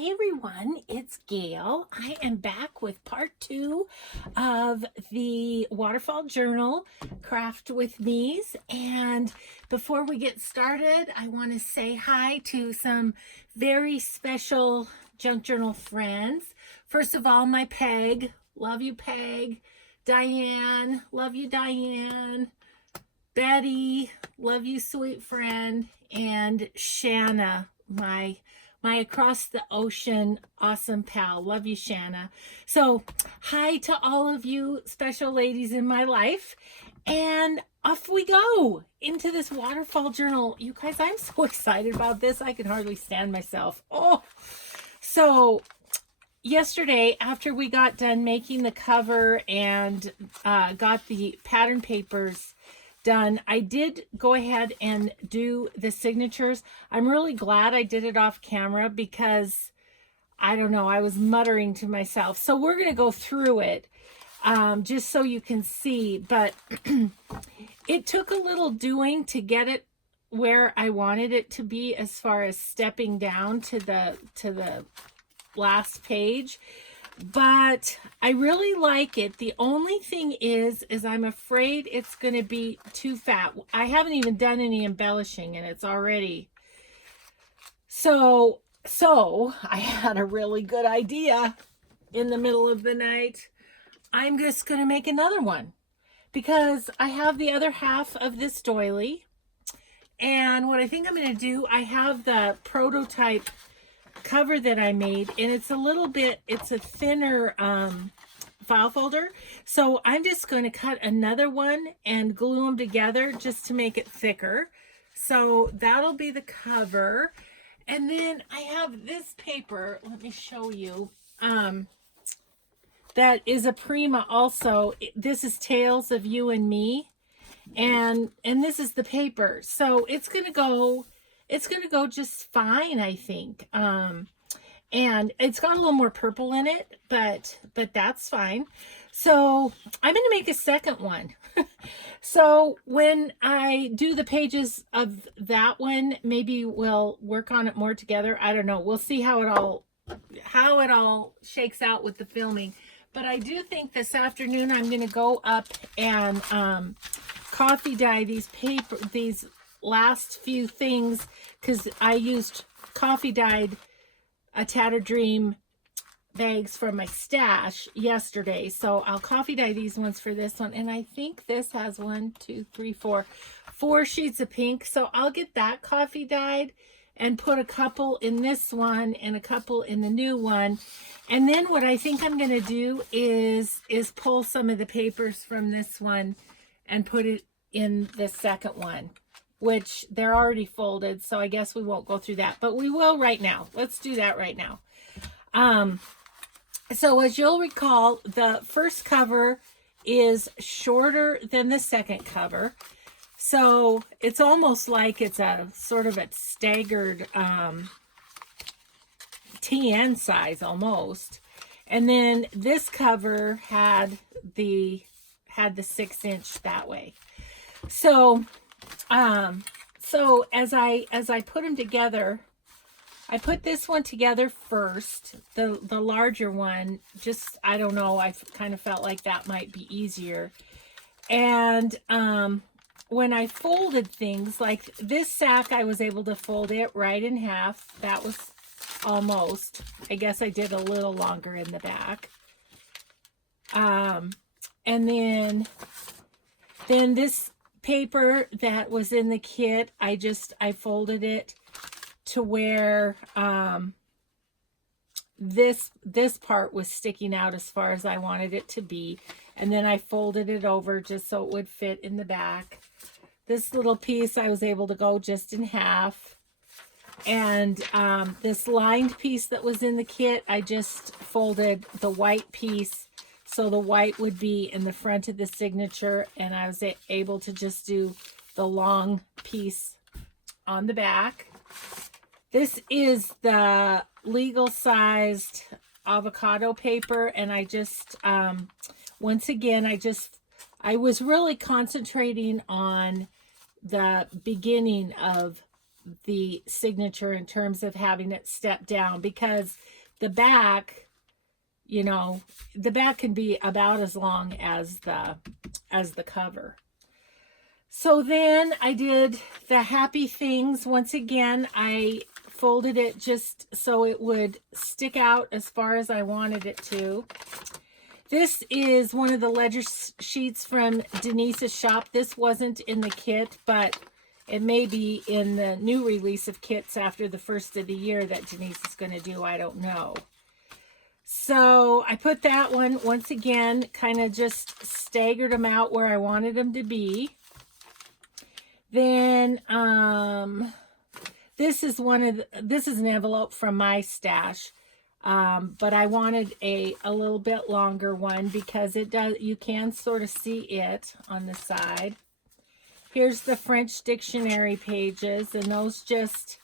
Hi everyone, it's Gail. I am back with part 2 of the Waterfall Journal Craft with Me's. And before we get started, I want to say hi to some very special junk journal friends. First of all, my Peg. Love you, Peg. Diane. Love you, Diane. Betty. Love you, sweet friend. And Shanna, my across the ocean awesome pal. Love you, Shanna. So hi to all of you special ladies in my life, and off we go into this waterfall journal. You guys, I'm so excited about this. I can hardly stand myself. So yesterday, after we got done making the cover and got the pattern papers done, I did go ahead and do the signatures. I'm really glad I did it off camera because I don't know, I was muttering to myself. So we're going to go through it just so you can see, but it took a little doing to get it where I wanted it to be as far as stepping down to the last page. But I really like it. The only thing is I'm afraid it's going to be too fat. I haven't even done any embellishing and it's already. So I had a really good idea in the middle of the night. I'm just going to make another one because I have the other half of this doily. And what I think I'm going to do, I have the prototype cover that I made, and it's a thinner file folder, so I'm just going to cut another one and glue them together just to make it thicker. So that'll be the cover. And then I have this paper, let me show you, that is a Prima also. This is Tales of You and Me, and this is the paper, so it's gonna go just fine, I think. And it's got a little more purple in it, but that's fine. So I'm going to make a second one. So when I do the pages of that one, maybe we'll work on it more together. I don't know. We'll see how it all shakes out with the filming. But I do think this afternoon I'm going to go up and coffee dye these last few things, because I used coffee dyed A Tattered Dream bags from my stash yesterday. So I'll coffee dye these ones for this one. And I think this has 4 sheets of pink. So I'll get that coffee dyed and put a couple in this one and a couple in the new one. And then what I think I'm going to do is pull some of the papers from this one and put it in the second one, which they're already folded, so I guess we won't go through that, but we will right now. Let's do that right now. So as you'll recall, the first cover is shorter than the second cover, so it's almost like it's a sort of a staggered TN size almost. And then this cover had the 6-inch that way. So as I put them together, I put this one together first, the larger one, just, I don't know, I kind of felt like that might be easier. And when I folded things, like this sack, I was able to fold it right in half. That was almost, I guess I did a little longer in the back. And then this paper that was in the kit, I folded it to where this part was sticking out as far as I wanted it to be, and then I folded it over just so it would fit in the back. This little piece I was able to go just in half, and this lined piece that was in the kit, I just folded the white piece so the white would be in the front of the signature, and I was able to just do the long piece on the back. This is the legal sized avocado paper, and I just, once again, I was really concentrating on the beginning of the signature in terms of having it step down, because the back, you know, the back can be about as long as the cover. So then I did the happy things. Once again, I folded it just so it would stick out as far as I wanted it to. This is one of the ledger sheets from Denise's shop. This wasn't in the kit, but it may be in the new release of kits after the first of the year that Denise is going to do. I don't know. So I put that one, once again, kind of just staggered them out where I wanted them to be. Then this is an envelope from my stash. But I wanted a little bit longer one because you can sort of see it on the side. Here's the French dictionary pages, and those just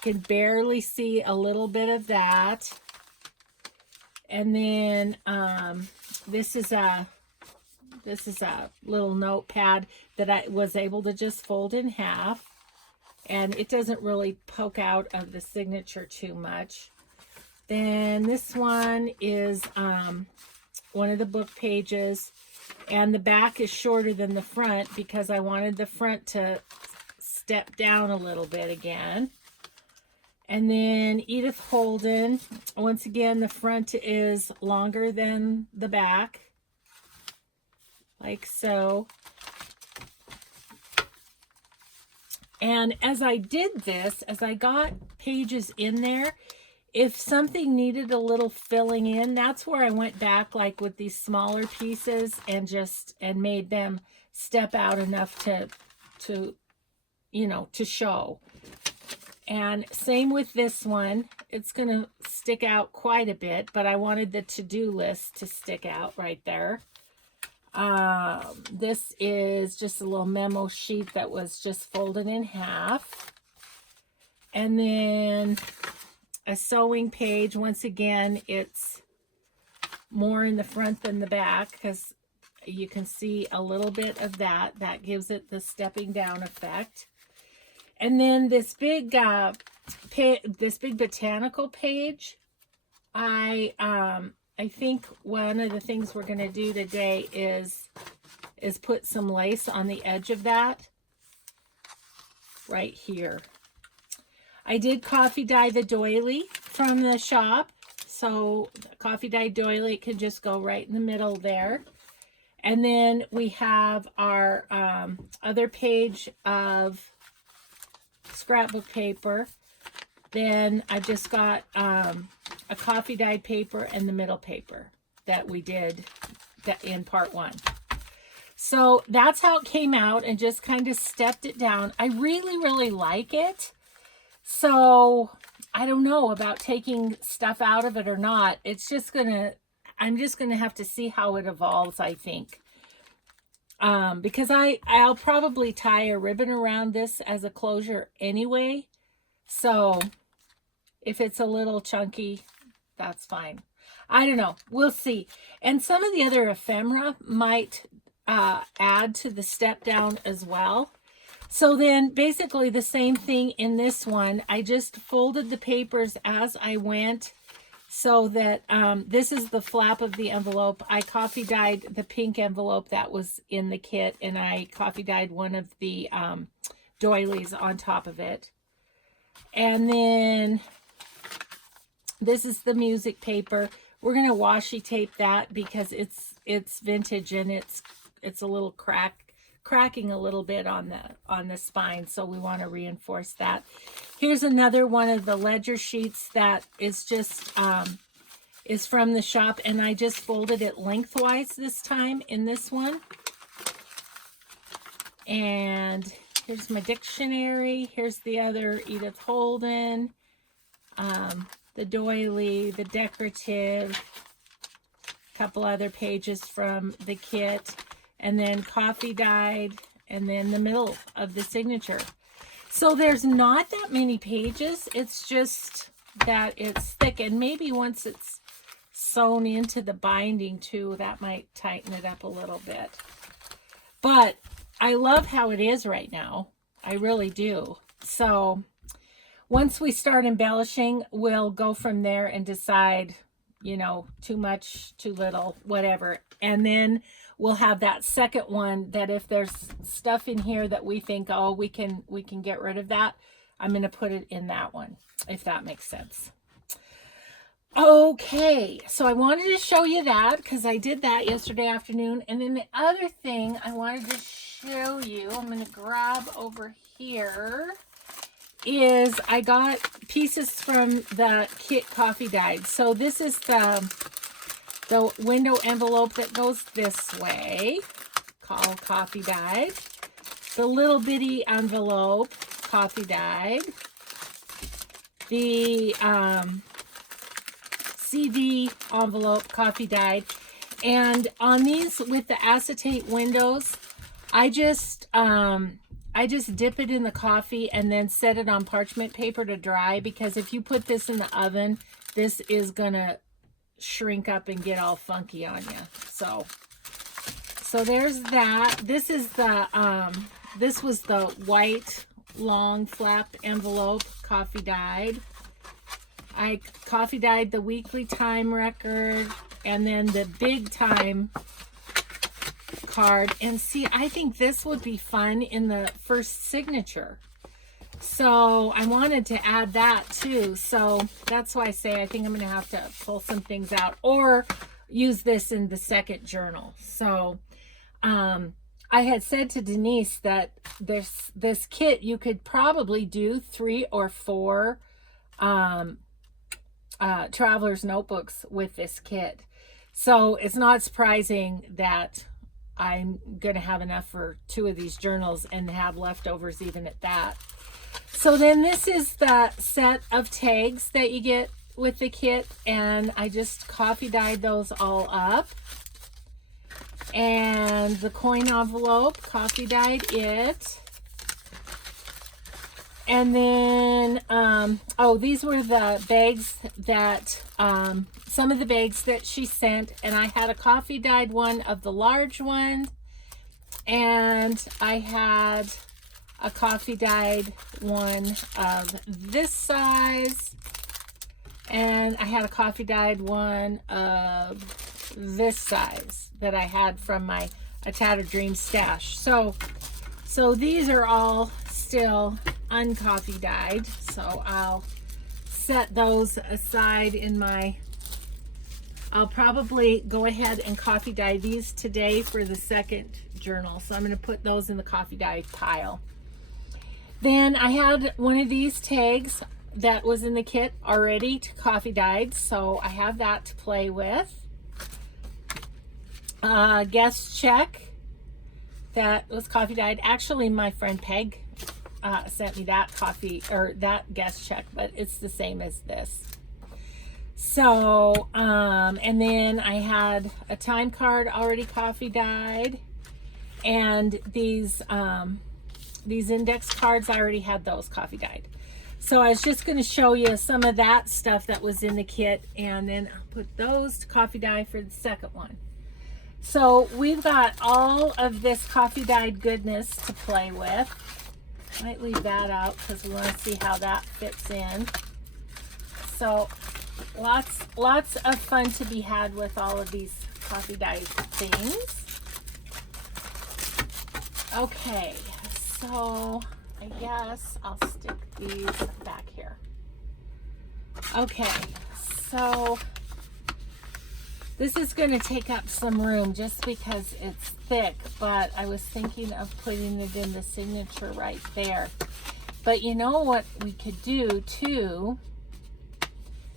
can barely see a little bit of that. And then this is a little notepad that I was able to just fold in half, and it doesn't really poke out of the signature too much. Then this one is one of the book pages, and the back is shorter than the front because I wanted the front to step down a little bit again. And then Edith Holden, once again, the front is longer than the back, like so. And as I did this, as I got pages in there, if something needed a little filling in, that's where I went back, like with these smaller pieces, and made them step out enough to show. And same with this one. It's going to stick out quite a bit, but I wanted the to-do list to stick out right there. This is just a little memo sheet that was just folded in half. And then a sewing page. Once again, it's more in the front than the back because you can see a little bit of that. That gives it the stepping down effect. And then this big botanical page, I think one of the things we're going to do today is put some lace on the edge of that right here. I did coffee dye the doily from the shop. So coffee dye doily can just go right in the middle there. And then we have our other page of scrapbook paper. Then I just got a coffee dyed paper and the middle paper that we did in part 1. So that's how it came out, and just kind of stepped it down. I really, really like it. So I don't know about taking stuff out of it or not. I'm just gonna have to see how it evolves, I think. Because I'll probably tie a ribbon around this as a closure anyway. So if it's a little chunky, that's fine. I don't know. We'll see. And some of the other ephemera might add to the step down as well. So then basically the same thing in this one. I just folded the papers as I went, so that this is the flap of the envelope. I coffee dyed the pink envelope that was in the kit, and I coffee dyed one of the doilies on top of it. And then this is the music paper. We're going to washi tape that because it's vintage, and it's a little cracking a little bit on the spine, so we want to reinforce that. Here's another one of the ledger sheets that is just is from the shop, and I just folded it lengthwise this time in this one. And here's my dictionary. Here's the other Edith Holden, the doily, the decorative, a couple other pages from the kit, and then coffee dyed, and then the middle of the signature. So there's not that many pages. It's just that it's thick, and maybe once it's sewn into the binding too, that might tighten it up a little bit. But I love how it is right now. I really do. So once we start embellishing, we'll go from there and decide, you know, too much, too little, whatever. And then we'll have that second one that if there's stuff in here that we think, oh, we can get rid of that, I'm going to put it in that one, if that makes sense. Okay, so I wanted to show you that because I did that yesterday afternoon. And then the other thing I wanted to show you, I'm going to grab over here, is I got pieces from the kit Coffee Dyed. So this is the window envelope that goes this way, called Coffee Dyed. The little bitty envelope, Coffee Dyed. The CD envelope, Coffee Dyed. And on these with the acetate windows, I just dip it in the coffee and then set it on parchment paper to dry, because if you put this in the oven, this is gonna shrink up and get all funky on you. So there's that. This is the this was the white long flapped envelope, Coffee Dyed. I Coffee Dyed the weekly time record and then the big time card. And see, I think this would be fun in the first signature. So I wanted to add that too. So that's why I say I think I'm going to have to pull some things out or use this in the second journal. So I had said to Denise that this kit, you could probably do 3 or 4 traveler's notebooks with this kit. So it's not surprising that I'm going to have enough for 2 of these journals and have leftovers even at that. So then this is the set of tags that you get with the kit, and I just Coffee Dyed those all up. And the coin envelope, Coffee Dyed it. And then, oh, these were the bags that, some of the bags that she sent, and I had a Coffee Dyed one of the large one, and I had a Coffee Dyed one of this size, and I had a Coffee Dyed one of this size that I had from my A Tattered Dream stash. So these are all still uncoffee dyed, so I'll set those aside in my, I'll probably go ahead and coffee dye these today for the second journal, so I'm going to put those in the coffee dye pile. Then I had one of these tags that was in the kit already to coffee dyed, so I have that to play with. Guest check that was coffee dyed. Actually, my friend Peg sent me that that guest check, but it's the same as this. So, and then I had a time card already coffee dyed, and these index cards, I already had those coffee dyed. So I was just going to show you some of that stuff that was in the kit, and then I'll put those to coffee dye for the second one. So we've got all of this coffee dyed goodness to play with. Might leave that out because we want to see how that fits in. So lots of fun to be had with all of these coffee dyed things. Okay, so I guess I'll stick these back here. Okay, so this is going to take up some room just because it's thick, but I was thinking of putting it in the signature right there. But you know what we could do too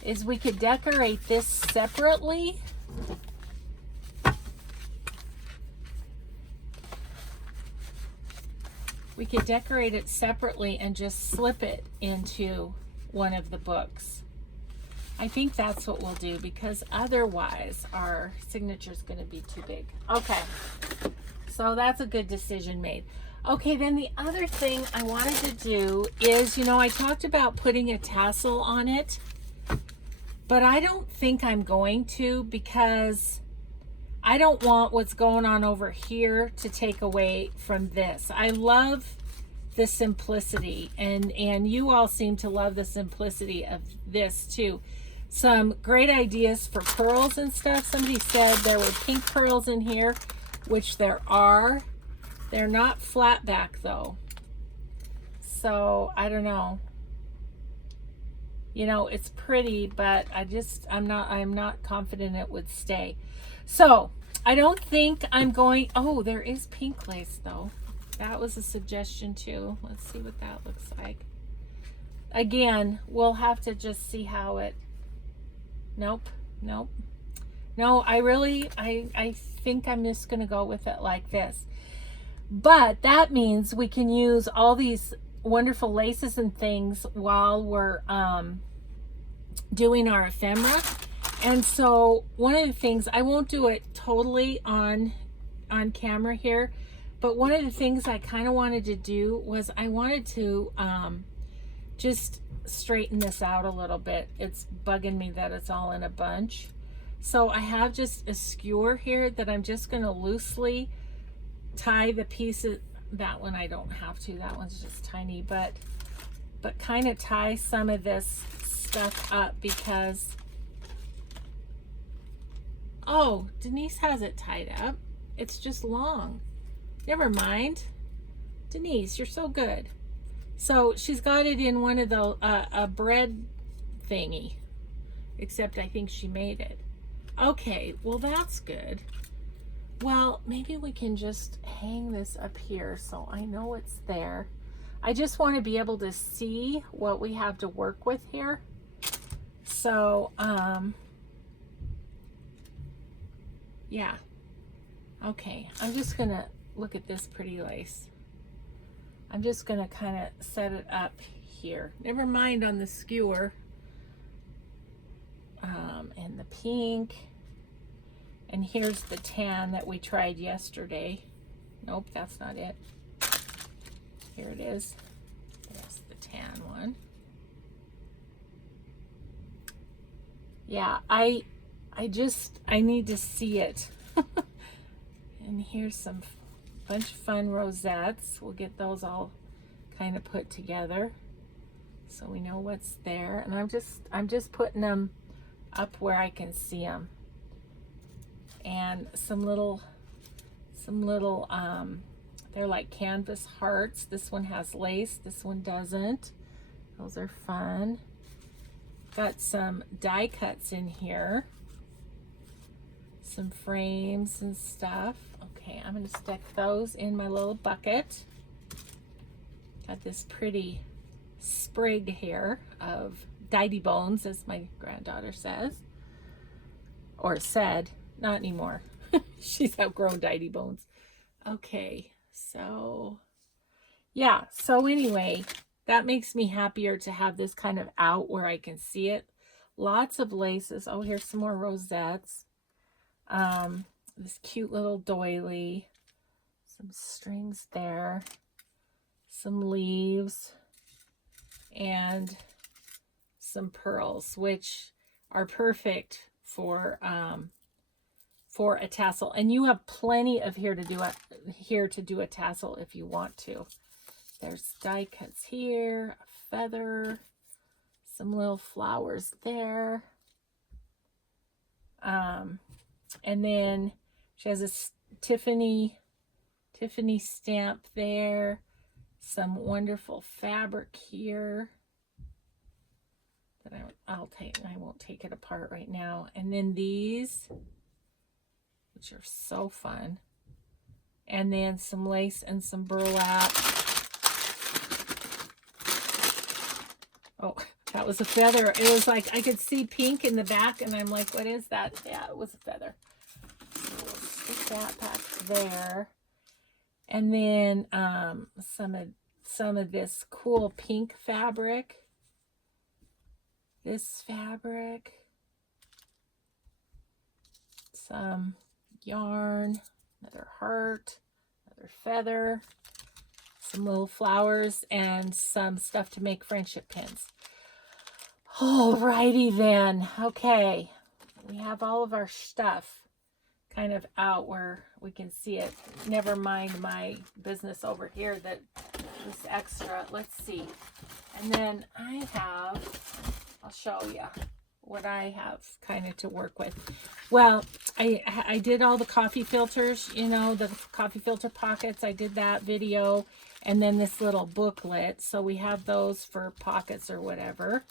is we could decorate this separately. We could decorate it separately and just slip it into one of the books. I think that's what we'll do, because otherwise our signature is going to be too big. Okay, so that's a good decision made. Okay, then the other thing I wanted to do is, you know, I talked about putting a tassel on it, but I don't think I'm going to, because I don't want what's going on over here to take away from this. I love the simplicity, and you all seem to love the simplicity of this too. Some great ideas for pearls and stuff. Somebody said there were pink pearls in here, which there are. They're not flat back though, so I don't know. You know, it's pretty, but I'm not confident it would stay. So I don't think I'm going. Oh, there is pink lace though. That was a suggestion too. Let's see what that looks like. Again, we'll have to just see how it. Nope. No, I think I'm just gonna go with it like this. But that means we can use all these wonderful laces and things while we're doing our ephemera. And so one of the things, I won't do it totally on camera here, but one of the things I kind of wanted to do was I wanted to just straighten this out a little bit. It's bugging me that it's all in a bunch. So I have just a skewer here that I'm just going to loosely tie the pieces. That one I don't have to, that one's just tiny, but kind of tie some of this stuff up because, oh, Denise has it tied up. It's just long. Never mind. Denise, you're so good. So she's got it in one of the, a bread thingy, except I think she made it. Okay, well that's good. Well, maybe we can just hang this up here so I know it's there. I just want to be able to see what we have to work with here. So, yeah. Okay, I'm just going to look at this pretty lace. I'm just going to kind of set it up here. Never mind on the skewer. And the pink. And here's the tan that we tried yesterday. Nope, that's not it. Here it is. There's the tan one. Yeah, I need to see it. And here's some bunch of fun rosettes. We'll get those all kind of put together so we know what's there. And I'm just putting them up where I can see them. And some little they're like canvas hearts. This one has lace, this one doesn't. Those are fun. Got some die cuts in here, some frames and stuff. Okay, I'm going to stick those in my little bucket. Got this pretty sprig here of Didy bones, as my granddaughter says, or said. Not anymore. She's outgrown Didy bones. Okay, so yeah, so anyway, that makes me happier to have this kind of out where I can see it. Lots of laces. Oh, here's some more rosettes. This cute little doily. Some strings there. Some leaves. And some pearls, which are perfect for a tassel. And you have plenty of here to do a tassel if you want to. There's die cuts here, a feather, some little flowers there. And then she has a Tiffany stamp there. Some wonderful fabric here that I'll take. I won't take it apart right now. And then these, which are so fun. And then some lace and some burlap. Oh, that was a feather. It was like I could see pink in the back, and I'm like, what is that? Yeah, it was a feather. So we'll stick that back there. And then some of this cool pink fabric. This fabric. Some yarn, another heart, another feather, some little flowers, and some stuff to make friendship pins. Alrighty then. Okay, we have all of our stuff. kind of out where we can see it. Never mind my business over here that is extra. Let's see. And then I have, I'll show you what I have kind of to work with. Well, I did all the coffee filters, you know, the coffee filter pockets. I did that video, and then this little booklet. So we have those for pockets or whatever.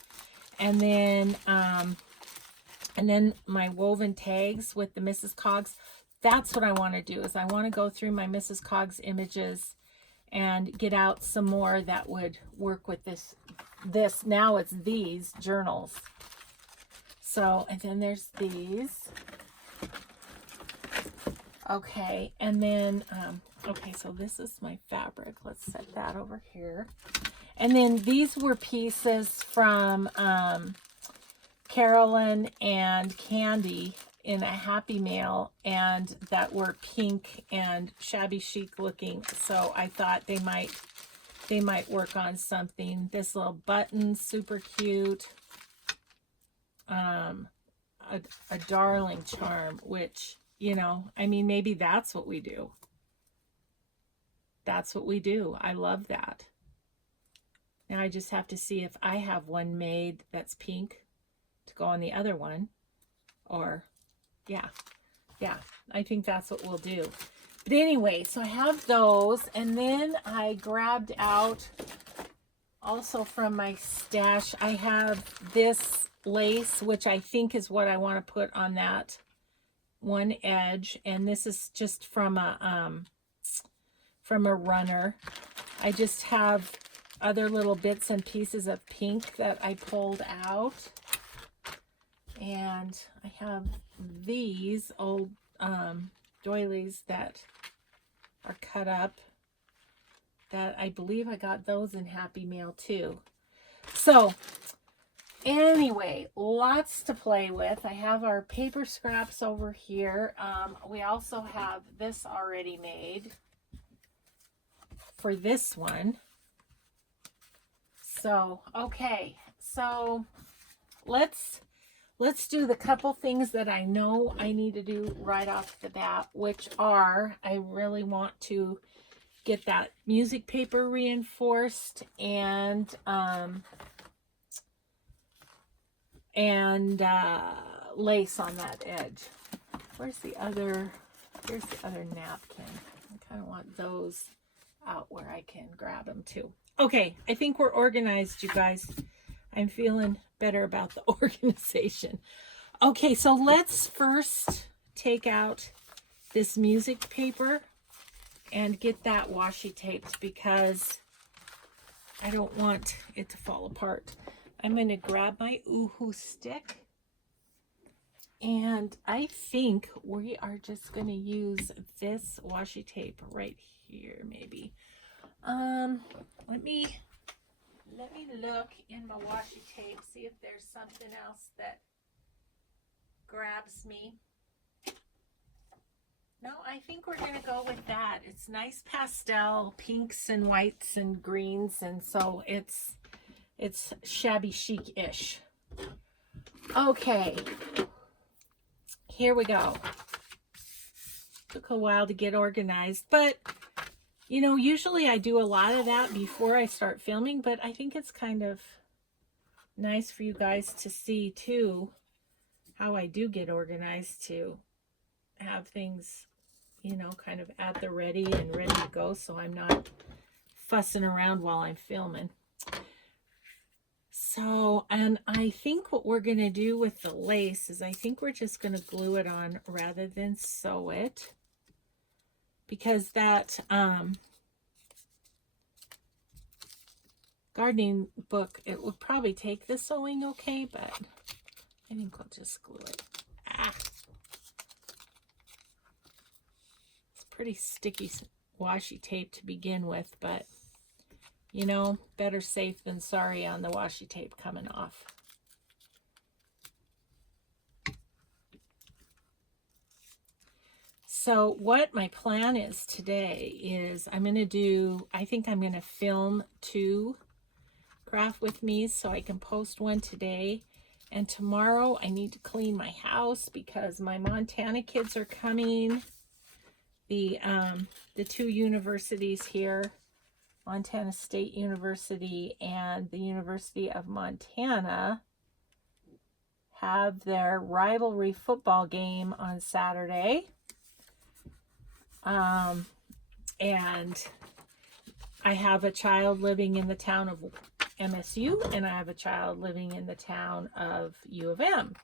And then my woven tags with the Mrs. Coggs. That's what I want to do, is I want to go through my Mrs. Coggs images and get out some more that would work with this. Now it's these journals. So, and then there's these. Okay, and then, okay, so this is my fabric. Let's set that over here. And then these were pieces from Carolyn and Candy in a Happy Mail, and that were pink and shabby chic looking. So I thought they might work on something. This little button, super cute. A darling charm, which, you know, I mean, maybe that's what we do. That's what we do. I love that. Now I just have to see if I have one made that's pink to go on the other one. Or, yeah, I think that's what we'll do. But anyway, so I have those, and then I grabbed out also from my stash, I have this lace, which I think is what I want to put on that one edge, and this is just from a runner. I just have other little bits and pieces of pink that I pulled out, and I have these old doilies that are cut up, that I believe I got those in Happy Mail too. So anyway, lots to play with. I have our paper scraps over here. We also have this already made for this one. So, okay. So let's do the couple things that I know I need to do right off the bat, which are, I really want to get that music paper reinforced and lace on that edge. Where's the other, here's the other napkin. I kind of want those out where I can grab them too. Okay, I think we're organized, you guys. I'm feeling better about the organization. Okay, so let's first take out this music paper and get that washi taped, because I don't want it to fall apart. I'm going to grab my Oohoo stick, and I think we are just going to use this washi tape right here, maybe. Let me look in my washi tape, see if there's something else that grabs me. No, I think we're going to go with that. It's nice pastel, pinks and whites and greens, and so it's shabby chic-ish. Okay, here we go. Took a while to get organized, but you know, usually I do a lot of that before I start filming, but I think it's kind of nice for you guys to see too how I do get organized, to have things, you know, kind of at the ready and ready to go, so I'm not fussing around while I'm filming. So, and I think what we're going to do with the lace is I think we're just going to glue it on rather than sew it, because that gardening book, it would probably take the sewing okay, but I think we'll just glue it. It's pretty sticky washi tape to begin with, but you know, better safe than sorry on the washi tape coming off. So what my plan is today is I'm going to do, I think I'm going to film 2 craft with me so I can post one today, And tomorrow I need to clean my house because my Montana kids are coming. The two universities here, Montana State University and the University of Montana, have their rivalry football game on Saturday. And I have a child living in the town of MSU, and I have a child living in the town of U of M.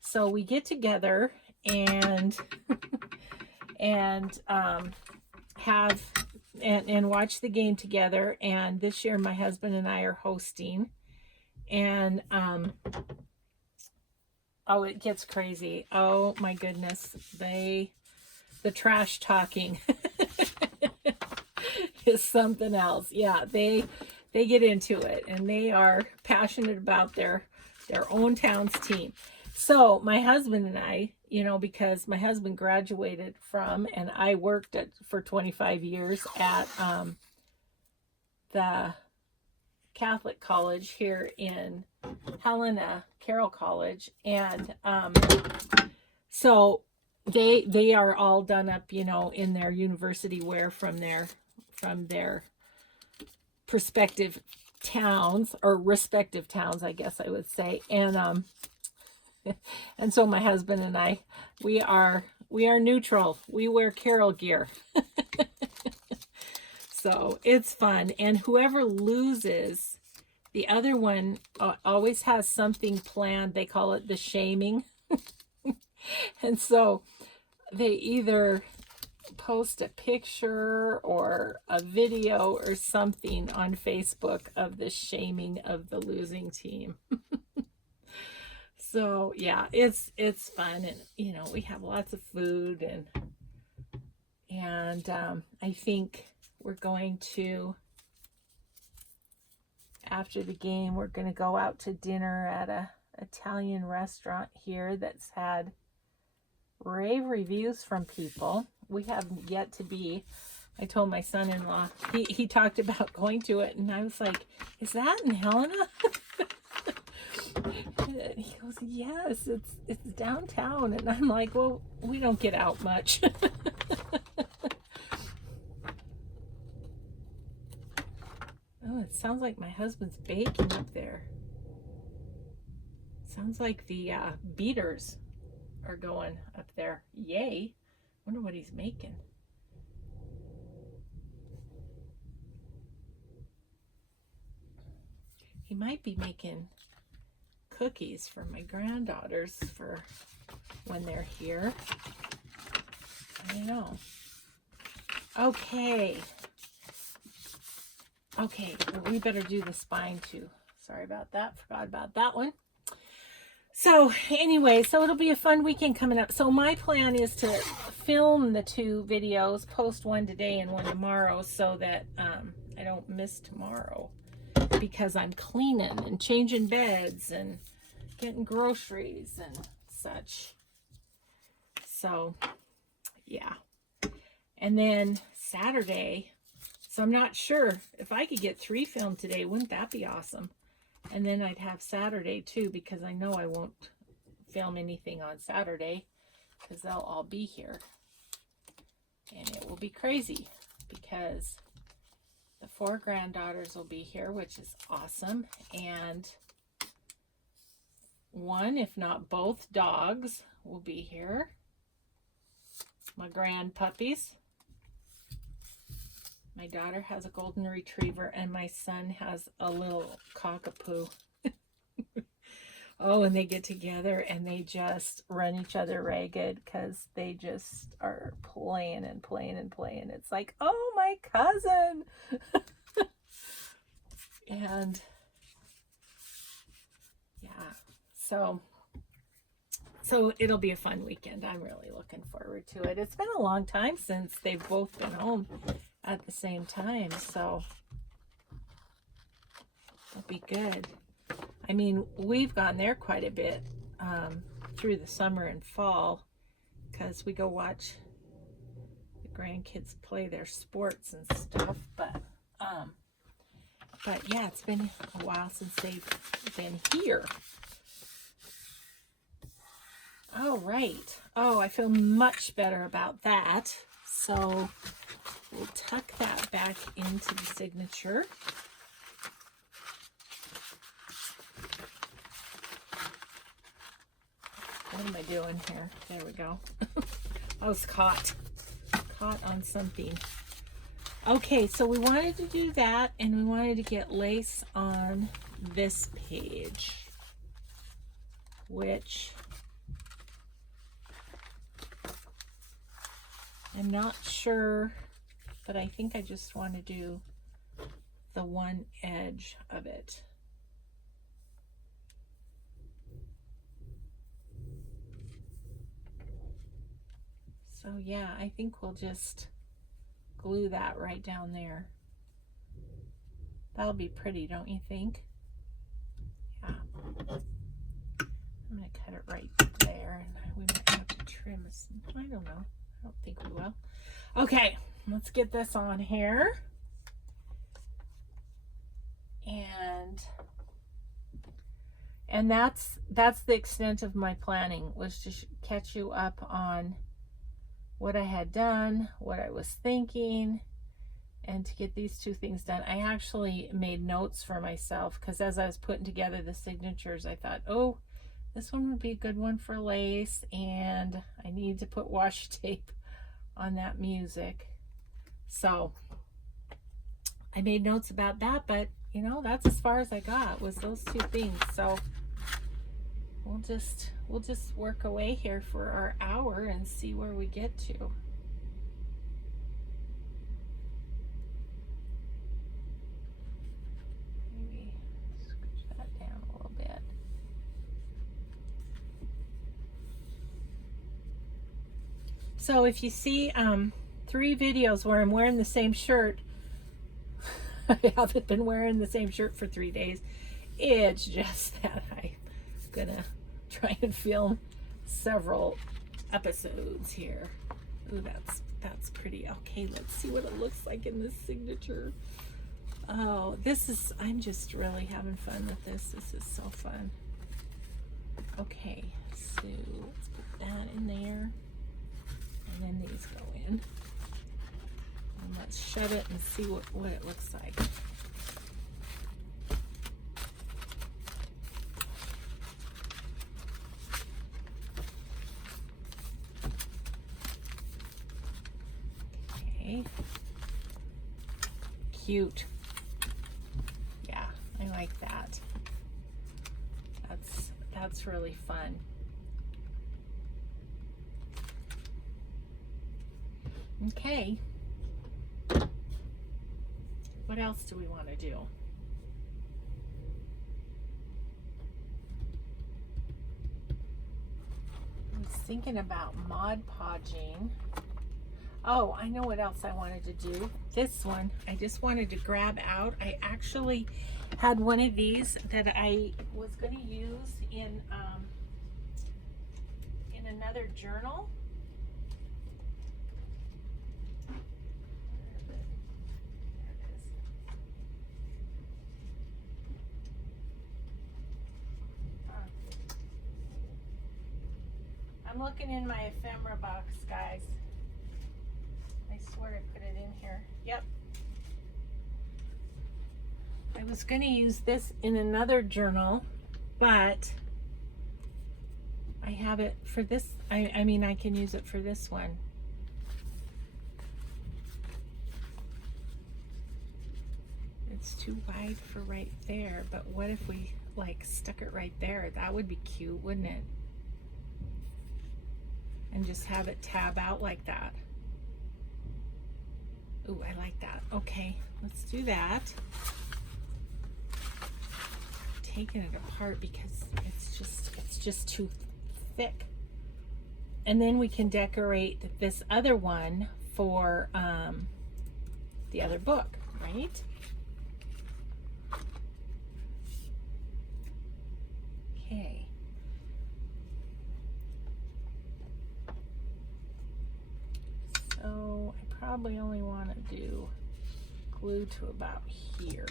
So we get together and watch the game together. And this year my husband and I are hosting, and oh, it gets crazy. Oh my goodness, the trash talking is something else. Yeah, they get into it, and they are passionate about their own town's team. So my husband and I, because my husband graduated from, and I worked for 25 years at the Catholic college here in Helena, Carroll College, and so they are all done up, in their university wear from their prospective towns, or respective towns, I guess I would say. And and so my husband and I, we are neutral. We wear Carol gear. So it's fun. And whoever loses, the other one always has something planned. They call it the shaming. And so they either post a picture or a video or something on Facebook of the shaming of the losing team. So yeah, it's fun, and we have lots of food, and I think we're going to, after the game, we're going to go out to dinner at a Italian restaurant here that's had rave reviews from people. We have yet to be. I told my son-in-law, he talked about going to it, and I was like, is that in Helena? And he goes, yes, it's downtown. And I'm like, well, we don't get out much. Oh, it sounds like my husband's baking up there. Sounds like the beaters are going up there. Yay. Wonder what he's making. He might be making cookies for my granddaughters for when they're here. I don't know. Okay, well, we better do the spine too. Sorry about that. Forgot about that one. So anyway, so it'll be a fun weekend coming up. So my plan is to film the 2 videos, post one today and one tomorrow, so that I don't miss tomorrow, because I'm cleaning and changing beds and getting groceries and such. So yeah. And then Saturday, so I'm not sure if I could get 3 filmed today. Wouldn't that be awesome? And then I'd have Saturday too, because I know I won't film anything on Saturday because they'll all be here. And it will be crazy because the 4 granddaughters will be here, which is awesome. And one, if not both dogs, will be here. My grand puppies. My daughter has a golden retriever, and my son has a little cockapoo. Oh, and they get together and they just run each other ragged because they just are playing and playing and playing. It's like, oh, my cousin. And yeah, so it'll be a fun weekend. I'm really looking forward to it. It's been a long time since they've both been home at the same time, so it'll be good. I mean, we've gone there quite a bit through the summer and fall because we go watch the grandkids play their sports and stuff, but yeah, it's been a while since they've been here. All right. Oh, I feel much better about that. So we'll tuck that back into the signature. What am I doing here? There we go. I was caught on something. Okay, so we wanted to do that, and we wanted to get lace on this page, which I'm not sure, but I think I just want to do the one edge of it. So yeah, I think we'll just glue that right down there. That'll be pretty, don't you think? Yeah. I'm gonna cut it right there, and we might have to trim this. I don't know. I don't think we will. Okay, let's get this on here. And that's the extent of my planning, was to catch you up on what I had done, what I was thinking, and to get these two things done. I actually made notes for myself, because as I was putting together the signatures, I thought, oh, this one would be a good one for lace, and I need to put washi tape on that music. So I made notes about that, but you know, that's as far as I got, was those two things. So we'll just work away here for our hour and see where we get to. Maybe scooch that down a little bit. So if you see 3 videos where I'm wearing the same shirt, I haven't been wearing the same shirt for 3 days. It's just that I'm gonna try and film several episodes here. Ooh, that's pretty. Okay, let's see what it looks like in this signature. Oh, I'm just really having fun with this. This is so fun. Okay, so let's put that in there, and then these go in. And let's shut it and see what it looks like. Okay. Cute. Yeah, I like that. That's really fun. Okay. What else do we want to do? I was thinking about Mod Podging. Oh, I know what else I wanted to do. This one, I just wanted to grab out. I actually had one of these that I was going to use in another journal. I'm looking in my ephemera box, guys. I swear I put it in here. Yep. I was going to use this in another journal, but I have it for this. I mean, I can use it for this one. It's too wide for right there, but what if we like stuck it right there? That would be cute, wouldn't it? And just have it tab out like that. Ooh, I like that. Okay, let's do that. I'm taking it apart because it's just too thick. And then we can decorate this other one for the other book, right? Okay. So I probably only want to do glue to about here.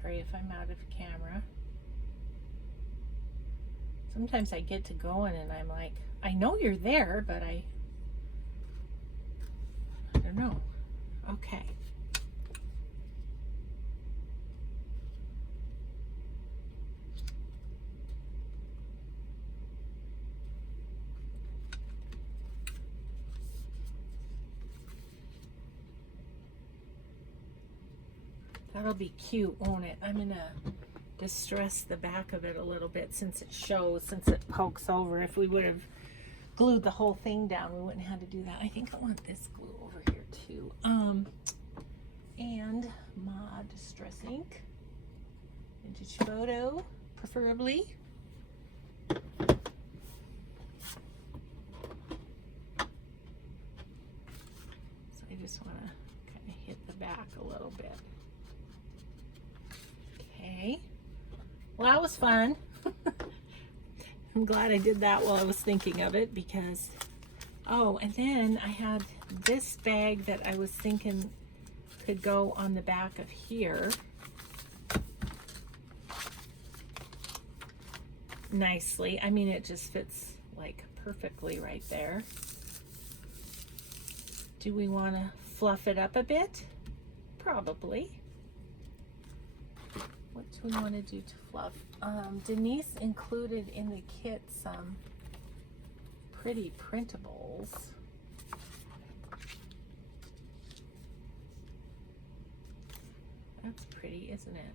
Sorry if I'm out of camera. Sometimes I get to going and I'm like, I know you're there, but I don't know. Okay. That'll be cute, won't it? I'm gonna distress the back of it a little bit since it shows, since it pokes over. If we would have glued the whole thing down, we wouldn't have had to do that. I think I want this glue over here too. And my distress ink, vintage photo, preferably. So I just want to kind of hit the back a little bit. Okay. Well, that was fun. I'm glad I did that while I was thinking of it because, oh, and then I had this bag that I was thinking could go on the back of here nicely. I mean, it just fits like perfectly right there. Do we want to fluff it up a bit? Probably. What do we want to do to fluff? Denise included in the kit some pretty printables. That's pretty, isn't it?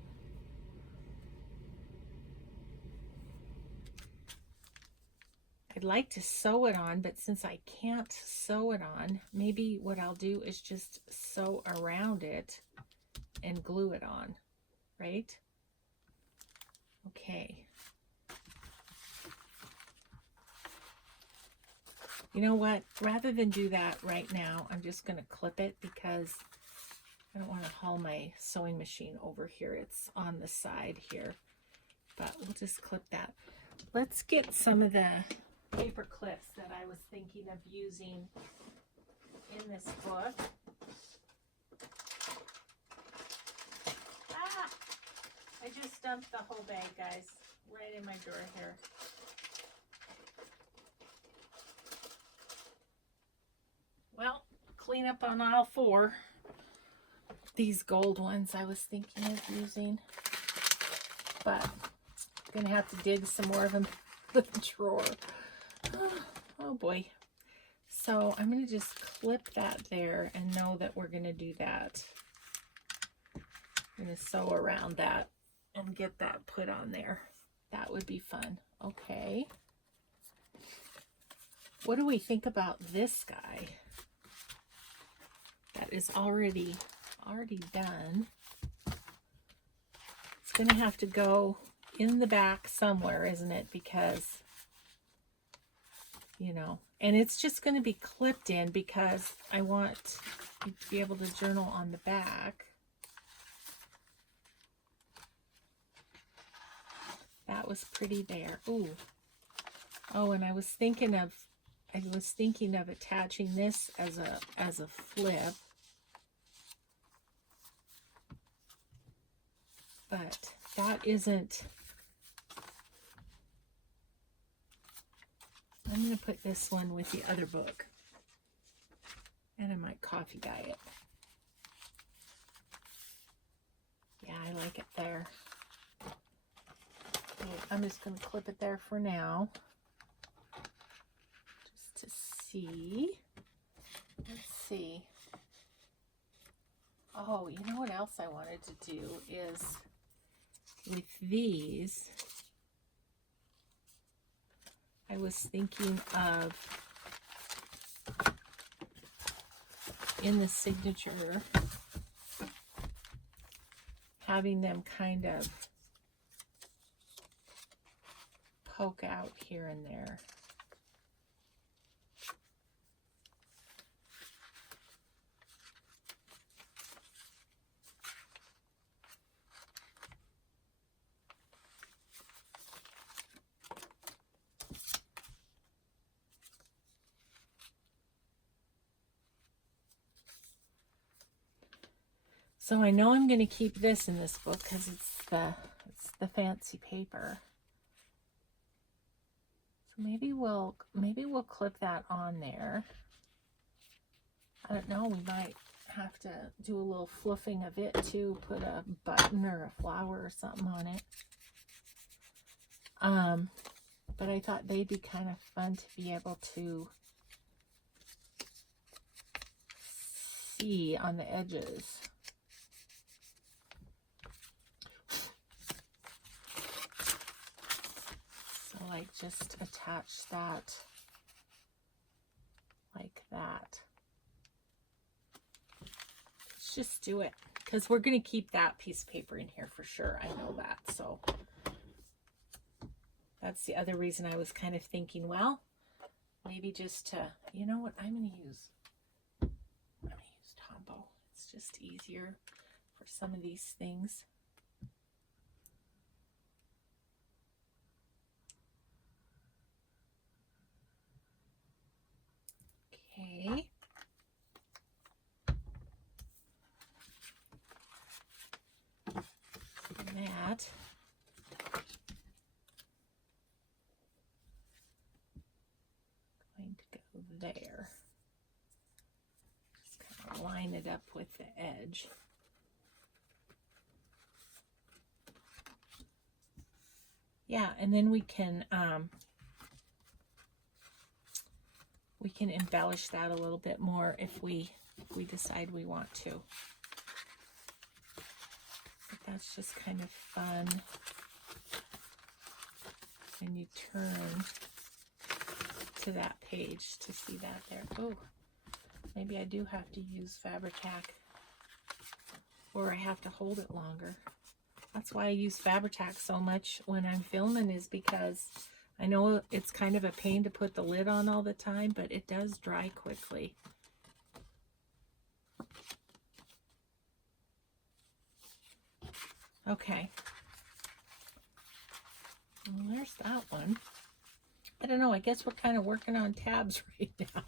I'd like to sew it on, but since I can't sew it on, maybe what I'll do is just sew around it and glue it on, right? Okay. You know what? Rather than do that right now, I'm just going to clip it because I don't want to haul my sewing machine over here. It's on the side here, but we'll just clip that. Let's get some of the paper clips that I was thinking of using in this book. Ah! I just dumped the whole bag, guys, right in my drawer here. Well, clean up on aisle 4. These gold ones I was thinking of using, but I'm gonna have to dig some more of them in the drawer. Oh boy. So I'm gonna just clip that there and know that we're gonna do that. I'm gonna sew around that and get that put on there. That would be fun. Okay. What do we think about this guy? That is already done. It's gonna have to go in the back somewhere, isn't it? Because, you know, and it's just going to be clipped in because I want you to be able to journal on the back. That was pretty there. Ooh. Oh, and I was thinking of attaching this as a flip. But that isn't. I'm going to put this one with the other book. And in my coffee diet. Yeah, I like it there. Okay, I'm just going to clip it there for now. Just to see. Let's see. Oh, you know what else I wanted to do is with these, I was thinking of in the signature having them kind of poke out here and there. So I know I'm going to keep this in this book because it's the fancy paper. So maybe we'll clip that on there. I don't know, we might have to do a little fluffing of it too, put a button or a flower or something on it. But I thought they'd be kind of fun to be able to see on the edges. So like just attach that like that. Let's just do it because we're going to keep that piece of paper in here for sure. I know that. So that's the other reason I was kind of thinking, well, maybe just to, you know what, I'm going to use Tombow. It's just easier for some of these things. Okay. And that. Going to go there. Just kind of line it up with the edge. Yeah, and then we can embellish that a little bit more if we decide we want to. But that's just kind of fun. And you turn to that page to see that there. Oh, maybe I do have to use Fabri-Tac, or I have to hold it longer. That's why I use Fabri-Tac so much when I'm filming, is because I know it's kind of a pain to put the lid on all the time, but it does dry quickly. Okay. Well, there's that one. I don't know, I guess we're kind of working on tabs right now.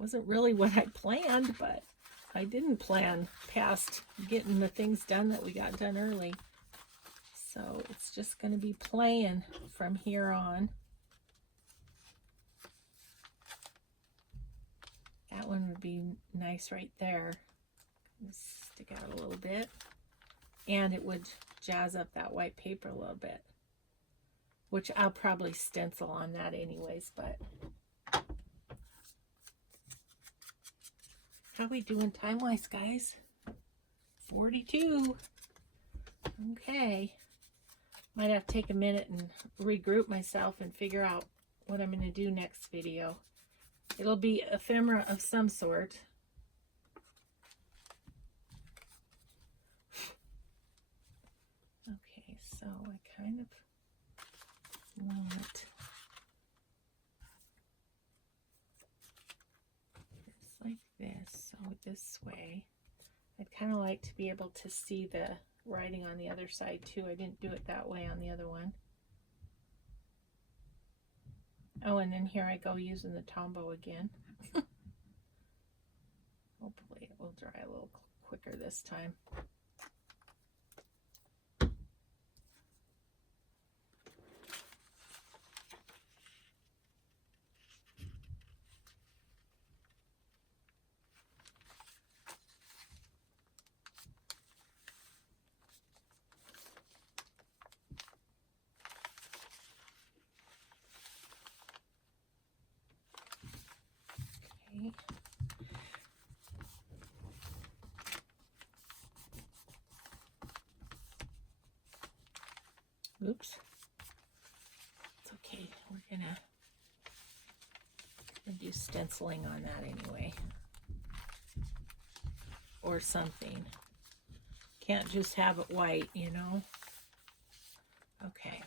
Wasn't really what I planned, but I didn't plan past getting the things done that we got done early. So it's just going to be playing from here on. That one would be nice right there. Just stick out a little bit. And it would jazz up that white paper a little bit, which I'll probably stencil on that anyways, but how we doing time-wise, guys? 42. Okay. Might have to take a minute and regroup myself and figure out what I'm going to do next video. It'll be ephemera of some sort. Okay, so I kind of want this like this, so this way. I'd kind of like to be able to see the writing on the other side too. I didn't do it that way on the other one. Oh, and then here I go using the Tombow again. Hopefully it will dry a little quicker this time. Okay. Oops. It's okay. We're gonna do stenciling on that anyway. Or something. Can't just have it white, you know? Okay.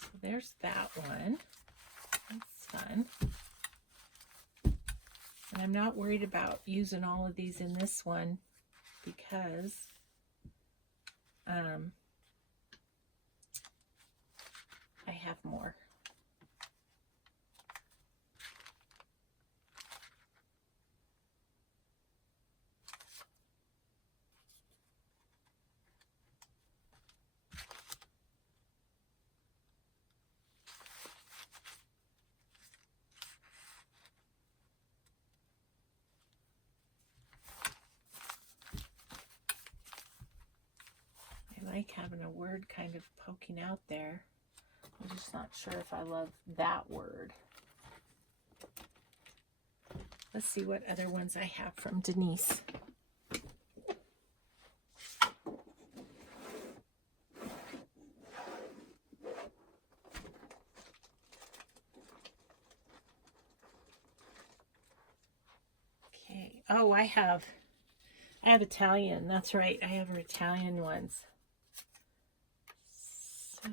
So there's that one. That's fun. And I'm not worried about using all of these in this one because I have more. having a word kind of poking out there. I'm just not sure if I love that word. Let's see what other ones I have from Denise. Okay. Oh, I have Italian. That's right. I have Italian ones. So,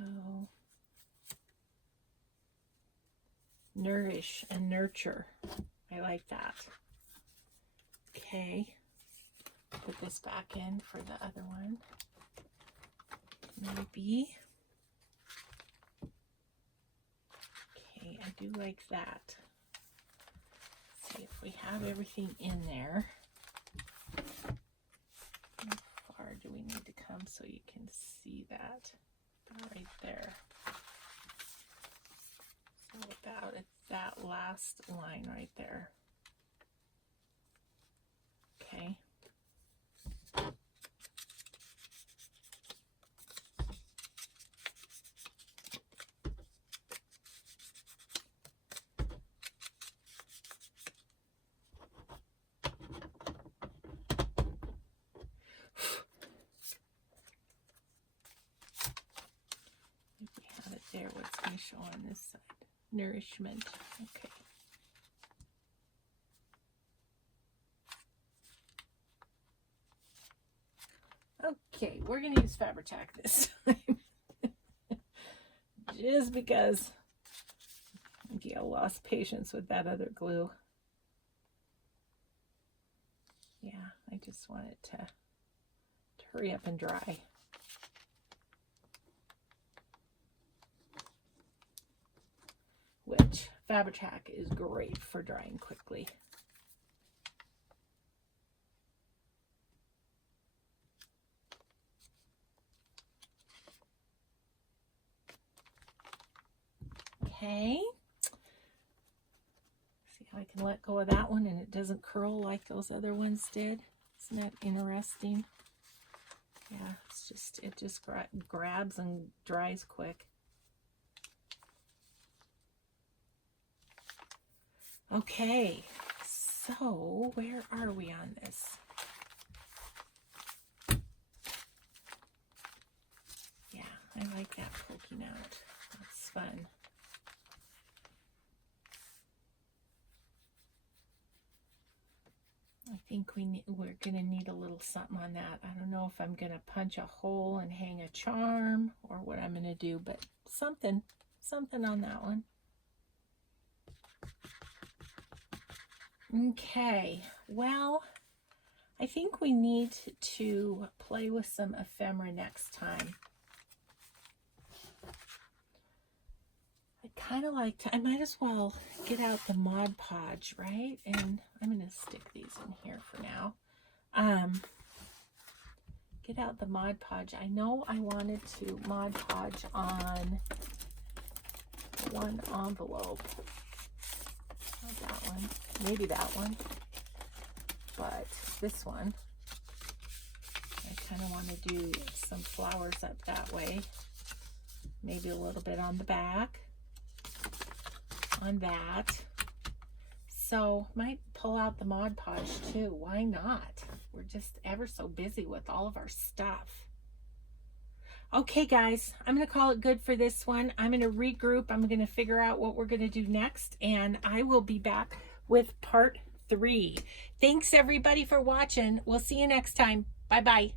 nourish and nurture. I like that. Okay. Put this back in for the other one. Maybe. Okay, I do like that. Let's see if we have everything in there. How far do we need to come so you can see that? Right there. So about it's that last line right there. Okay. If we have it there, what's going to show on this side? Nourishment. Okay. Okay, we're going to use Fabri-Tac this time. Just because I lost patience with that other glue. Yeah, I just want it to hurry up and dry. Which Fabri-Tac is great for drying quickly. Okay. See how I can let go of that one and it doesn't curl like those other ones did. Isn't that interesting? Yeah, it just grabs and dries quick. Okay, so where are we on this? Yeah, I like that poking out. That's fun. I think we're going to need a little something on that. I don't know if I'm going to punch a hole and hang a charm or what I'm going to do, but something on that one. Okay, well, I think we need to play with some ephemera next time. I kind of like to, I might as well get out the Mod Podge, right? And I'm going to stick these in here for now. Get out the Mod Podge. I know I wanted to Mod Podge on one envelope. Not that one. Maybe that one. But this one, I kind of want to do some flowers up that way. Maybe a little bit on the back. On that. So might pull out the Mod Podge too. Why not? We're just ever so busy with all of our stuff. Okay guys, I'm going to call it good for this one. I'm going to regroup. I'm going to figure out what we're going to do next, and I will be back with part 3. Thanks everybody for watching. We'll see you next time. Bye bye.